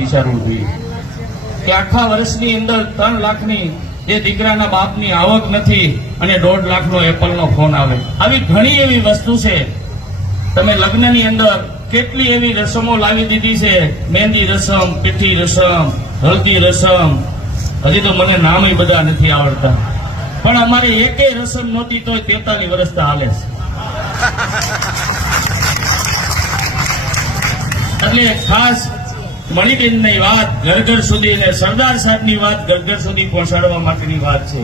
વિચારવું જોઈએ. કે આખા વર્ષની અંદર ત્રણ લાખની જે દીકરાના બાપની આવક નથી અને દોઢ લાખનો એપલનો ફોન આવે. આવી ઘણી એવી વસ્તુ છે. તમે લગ્નની અંદર કેટલી એવી રસમો લાવી દીધી છે? મહેંદી રસમ, પીઠી રસમ હળદી રસમ. હજી તો મને નામ બધા નથી આવડતા. પણ અમારી એકેય રસમ નહોતી તોય તેતાલીસ વર્ષ તો હાલે છે. એટલે ખાસ મણિબેનની વાત ઘર ઘર સુધી અને સરદાર સાહેબની વાત ઘર ઘર સુધી પહોંચાડવા માટેની વાત છે.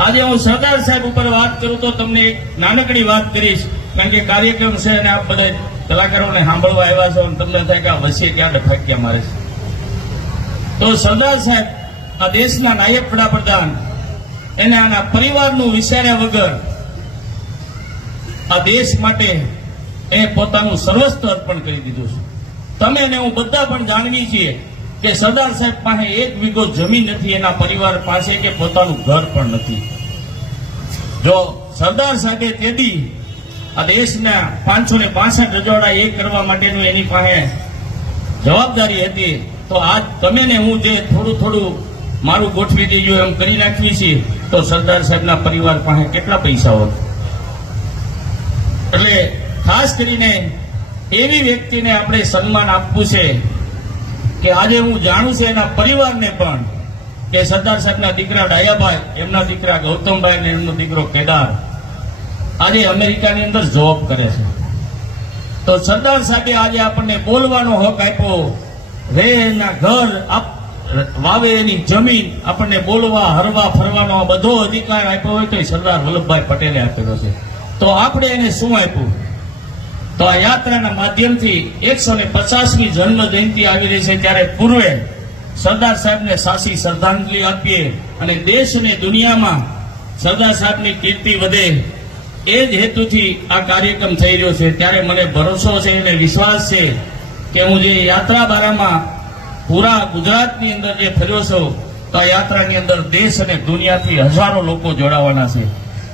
આજે હું સરદાર સાહેબ ઉપર વાત કરું તો તમને એક નાનકડી વાત કરીશ, કારણ કે કાર્યક્રમ છે અને આપ બધા કલાકારોને સાંભળવા આવ્યા છો અને તમને થાય કે આ વસીએ ક્યાં ડફાક્યા મારે છે. તો સરદાર સાહેબ, આ દેશના નાયબ વડાપ્રધાન, એને આના પરિવારનું વિચાર્યા વગર આ દેશ માટે એ પોતાનું સર્વસ્વ અર્પણ કરી દીધું છે. તમે ને હું બધા પણ જાણવી છીએ કે સરદાર સાહેબ પાસે એક વીઘો જમીન નથી, એના પરિવાર પાસે કે પોતાનું ઘર પણ નથી. જો સરદાર સાહેબે તેદી આ દેશના પાંચસો ને પાસઠ રજવાડા એ કરવા માટેનું એની પાસે જવાબદારી હતી, તો આજ તમે ને હું જે થોડું થોડું મારું ગોઠવી દેજો એમ કરી નાખવી છીએ, તો સરદાર સાહેબના પરિવાર પાસે કેટલા પૈસા હોત એટલે ખાસ કરીને એવી વ્યક્તિને આપણે સન્માન આપવું છે કે આજે હું જાણું છું એના પરિવારને પણ કે સરદાર સાહેબના દીકરા ડાયાભાઈ, એમના દીકરા ગૌતમભાઈ અને એમનો દીકરો કેદાર આજે અમેરિકાની અંદર જોબ કરે છે. તો સરદાર સાહેબે આજે આપણને બોલવાનો હક આપ્યો. રે એના ઘર વાવે એની જમીન, આપણને બોલવા, હરવા, ફરવાનો બધો અધિકાર આપ્યો હોય તો સરદાર વલ્લભભાઈ પટેલે આપેલો છે. તો આપણે એને શું આપ્યું? તો આ યાત્રાના માધ્યમથી એકસો ને પચાસમી જન્મ જયંતિ આવી રહી છે. ત્યારે પૂર્વે સરદાર સાહેબને સાચી શ્રદ્ધાંજલિ આપીએ અને દેશ અને દુનિયામાં સરદાર સાહેબની કીર્તિ વધે એ જ હેતુથી આ કાર્યક્રમ થઈ રહ્યો છે. ત્યારે મને ભરોસો છે અને વિશ્વાસ છે કે હું જે યાત્રા બારામાં પૂરા ગુજરાતની અંદર જે ફર્યો છું, તો આ યાત્રાની અંદર દેશ અને દુનિયાથી હજારો લોકો જોડાવાના છે.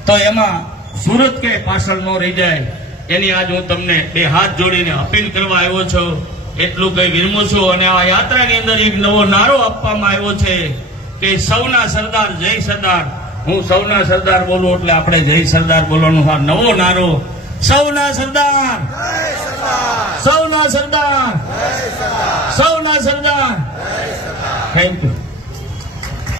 તો એમાં સુરત કે પાછળ ન રહી જાય એની આજ હું તમને બે હાથ જોડીને અપીલ કરવા આવ્યો છું. એટલું કઈ વિરમું છું અને આ યાત્રાની અંદર એક નવો નારો આપવામાં આવ્યો છે કે સૌના સરદાર જય સરદાર. હું સૌના સરદાર બોલું એટલે આપણે જય સરદાર બોલવાનું આ નવો નારો. સૌના સરદાર. સૌના સરદાર. સૌના સરદાર. Thank you